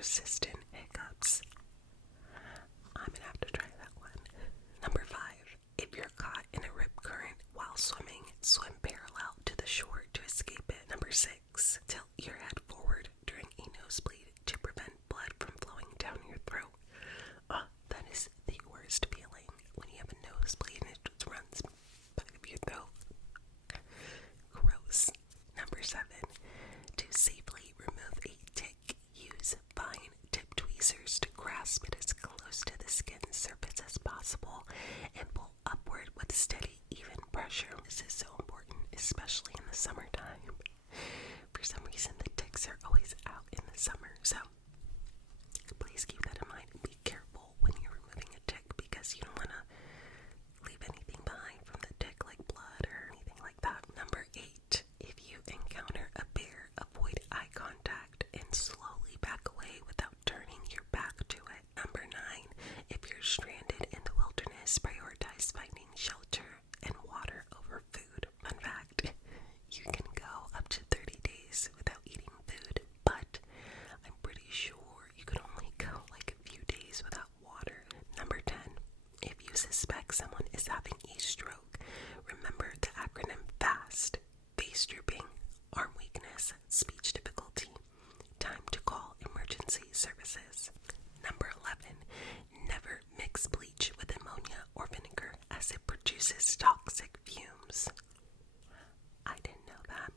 persistent hiccups. I'm gonna have to try that one. Number 5, if you're caught in a rip current while swimming, swim parallel to the shore to escape it. Number 6, tilt your head forward during a nosebleed to prevent blood from flowing down your throat. That is the worst feeling when you have a nosebleed and it just runs back of your throat. Gross. Number 7, to safely remove a tick, use fine tip tweezers to grasp it as close to the skin surface as possible and pull upward with steady, even pressure. This is so important, especially in the summertime. For some reason, the ticks are always out in the summer, so please keep that in mind and be careful when you're removing a tick because you don't want to leave anything behind from the tick like blood or anything like that. Number 8, if you encounter a bear, avoid eye contact and slowly back away without turning your back to it. Number 9, if you're stranded in the wilderness, prioritize finding shelter and water over food. Fun fact, you can go up to 30 days without eating food, but I'm pretty sure you could only go like a few days without water. Number 10, if you suspect someone is having a stroke, remember the acronym FAST: face drooping, arm weakness, speech difficulty, time to call emergency services. Number 11, never mix bleach with ammonia or vinegar as it produces toxic fumes. I didn't know that,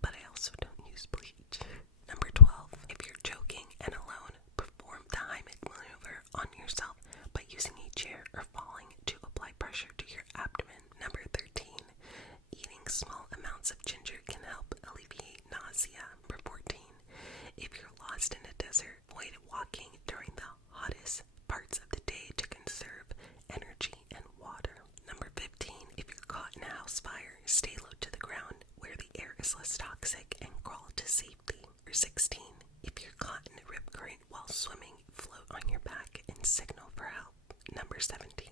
but I also don't use bleach. Number 12, if you're choking and alone, perform the Heimlich maneuver on yourself by using a chair or falling to apply pressure to your abdomen. Number 13, eating small amounts of ginger can help alleviate nausea. Number 14, if you're lost in a desert, avoid walking during the hottest parts of the day to conserve energy and water. Number 15, if you're caught in a house fire, stay low to the ground where the air is less toxic and crawl to safety. Number 16, if you're caught in a rip current while swimming, float on your back and signal for help. Number 17,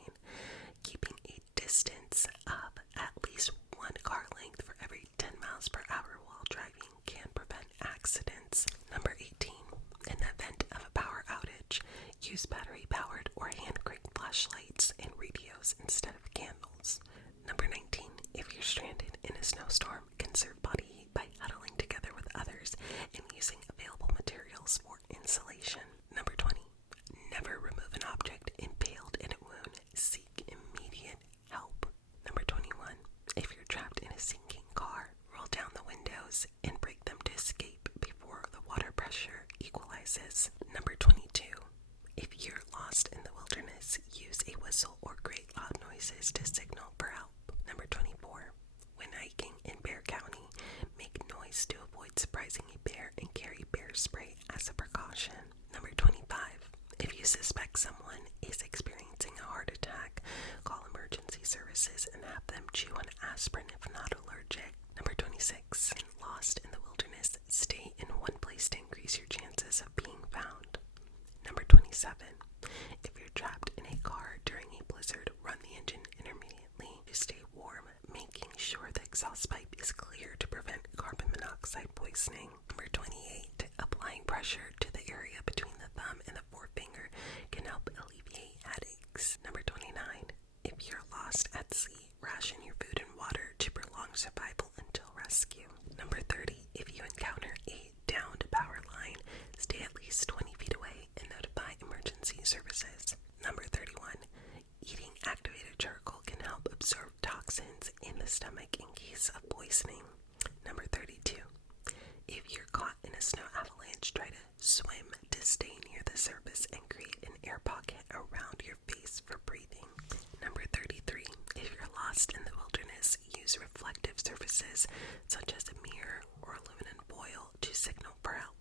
keeping a distance of at least 1 car length for every 10 miles per hour while driving can prevent accidents. Number 18, in the event of a power outage, use battery-powered or hand-cranked flashlights and radios instead of candles. Number 19, if you're stranded in a snowstorm, conserve body heat by huddling together with others and using available materials for insulation. Number 20, never remove an object impaled in a wound. Seek immediate help. Number 21, if you're trapped in a sinking car, roll down the windows and break them to escape before the water pressure equalizes. Number 22, if you're lost in the wilderness, use a whistle or create loud noises to signal for help. Number 24, when hiking in Bear County, make noise to avoid surprising a bear and carry bear spray as a precaution. Number 25, if you suspect someone is experiencing a heart attack, call emergency services and have them chew on aspirin if not allergic. Number 26, lost in the wilderness, stay in one place to increase your chances of being found. Number 27, if you're trapped in a car during a blizzard, run the engine intermittently to stay warm, making sure the exhaust pipe is clear to prevent carbon monoxide poisoning. Number 28, applying pressure to the area between the thumb and the forefinger can help alleviate headaches. Number 29, if you're lost at sea, ration your food and water to prolong survival until rescue. Number 30, if you encounter a downed power line, stay at least 20 feet away and notify emergency services. Number 31, eating activated charcoal can help absorb toxins in the stomach in case of poisoning. Number 32, if you're caught in a snow avalanche, try to swim to stay near the surface and create an air pocket around your face for breathing. Number 33, if you're lost in the wilderness, use reflective surfaces such as a mirror or aluminum foil to signal for help.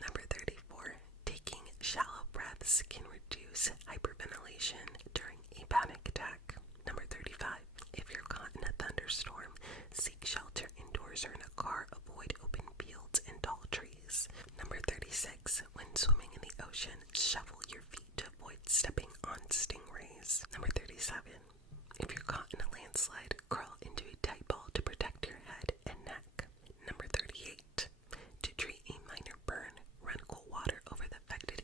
Number 34, taking shallow breaths can reduce hyperventilation during a panic attack. Number 35, if you're caught in a thunderstorm, seek shelter indoors or in a car, avoid open fields and tall trees. Number 36, when swimming in the ocean, shuffle your feet to avoid stepping on stingrays. Number 37, if you're caught in a landslide, crawl into a tight ball to protect your head and neck. Number 38, to treat a minor burn, run cool water over the affected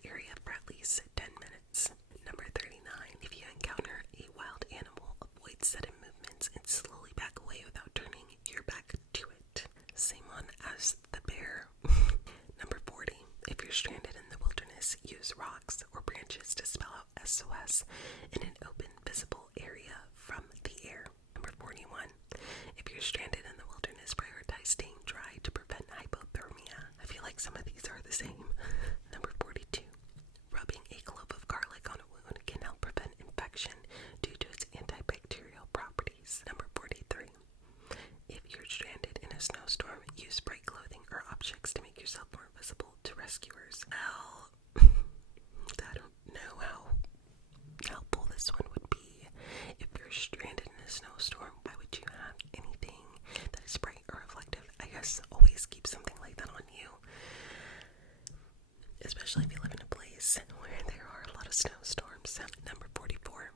you're stranded in the wilderness, use rocks or branches to spell out SOS in an open, visible area from the air. Number 41. If you're stranded in the wilderness, prioritize staying dry to prevent hypothermia. I feel like some of these are the same. Number 42. Rubbing a clove of garlic on a wound can help prevent infection due to its antibacterial properties. Number 43. If you're stranded in a snowstorm, use bright clothing or objects to make yourself more visible to rescuers. Well, I don't know how helpful this one would be. If you're stranded in a snowstorm, why would you have anything that is bright or reflective? I guess always keep something like that on you, especially if you live in a place where there are a lot of snowstorms. Number 44.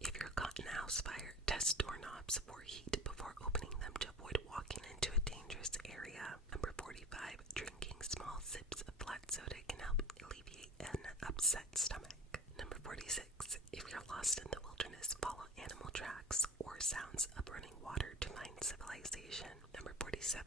If you're caught in a house fire, test doorknobs for heat before opening them to avoid walking into a dangerous area. Number 45. Drinking small sips of flat soda can help alleviate an upset stomach. Number 46. If you're lost in the wilderness, follow animal tracks or sounds of running water to find civilization. Number 47.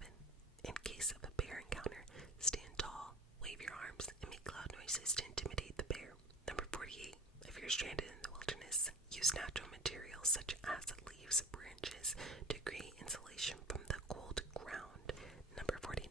In case of a bear encounter, stand tall, wave your arms, and make loud noises to intimidate the bear. Number 48. If you're stranded in the wilderness, use natural materials such as leaves, branches to create insulation from the cold ground. Number 49.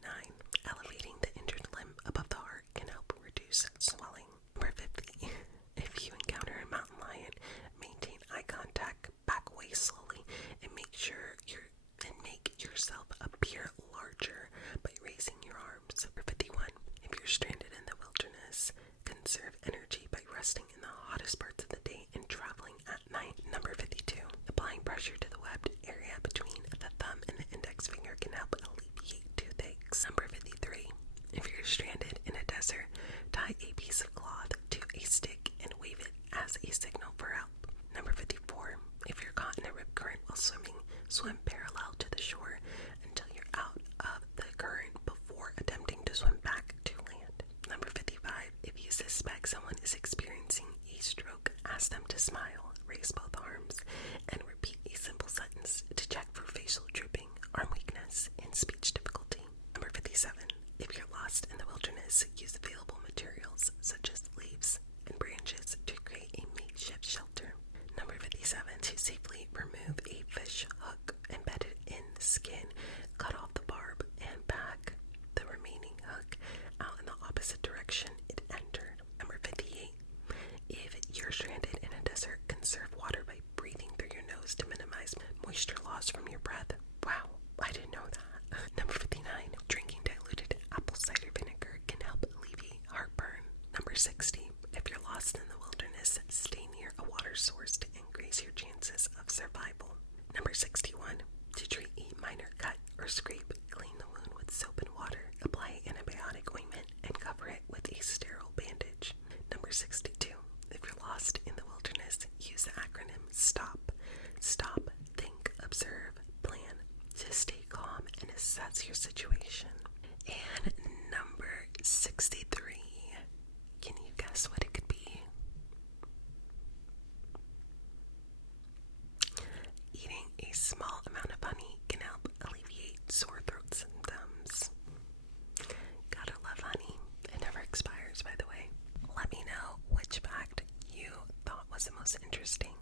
Elevating the injured limb above the heart can help reduce swelling. Number 50. If you encounter a mountain lion, maintain eye contact, back away slowly, and make yourself appear larger by raising your arms. Number 51. If you're stranded in the wilderness, conserve energy by resting in the hottest parts of the day and traveling at night. Number 52. Applying pressure to the webbed area between the thumb and the index finger can help alleviate toothaches. Number 53. If you're stranded in a desert, tie a piece of cloth to a stick and wave it as a signal for help. Number 54. If you're caught in a rip current while swimming, swim parallel to the shore until you're out of the current before attempting to swim back to land. Number 55. If you suspect someone is experiencing a stroke, ask them to smile, raise both arms, and repeat a simple sentence to check for facial drooping, arm weakness, and speech difficulty. Number 57. If you're lost in the wilderness, use available materials such as leaves and branches to create a makeshift shelter. Number 57. To safely remove a fish hook embedded in the skin, cut off the barb and pack the remaining hook out in the opposite direction it entered. Number 58. If you're stranded in a desert, conserve water by breathing through your nose to minimize moisture loss from your breath. Wow, I didn't know that. Number 59. Drinking diluted apple cider vinegar can help alleviate heartburn. Number 60. If you're lost in the wilderness, stay near a water source to increase your chances of survival. Number 61. To treat a minor cut or scrape, clean the wound with soap and water. Apply antibiotic ointment and cover it with a sterile bandage. Number 62. If you're lost in the wilderness, use the acronym STOP. Stop, think, observe, plan to stay calm and assess your situation. And number 63. Can you guess what it could be? Eating a small amount of honey can help alleviate sore throat symptoms. Gotta love honey. It never expires, by the way. Let me know which fact you thought was the most interesting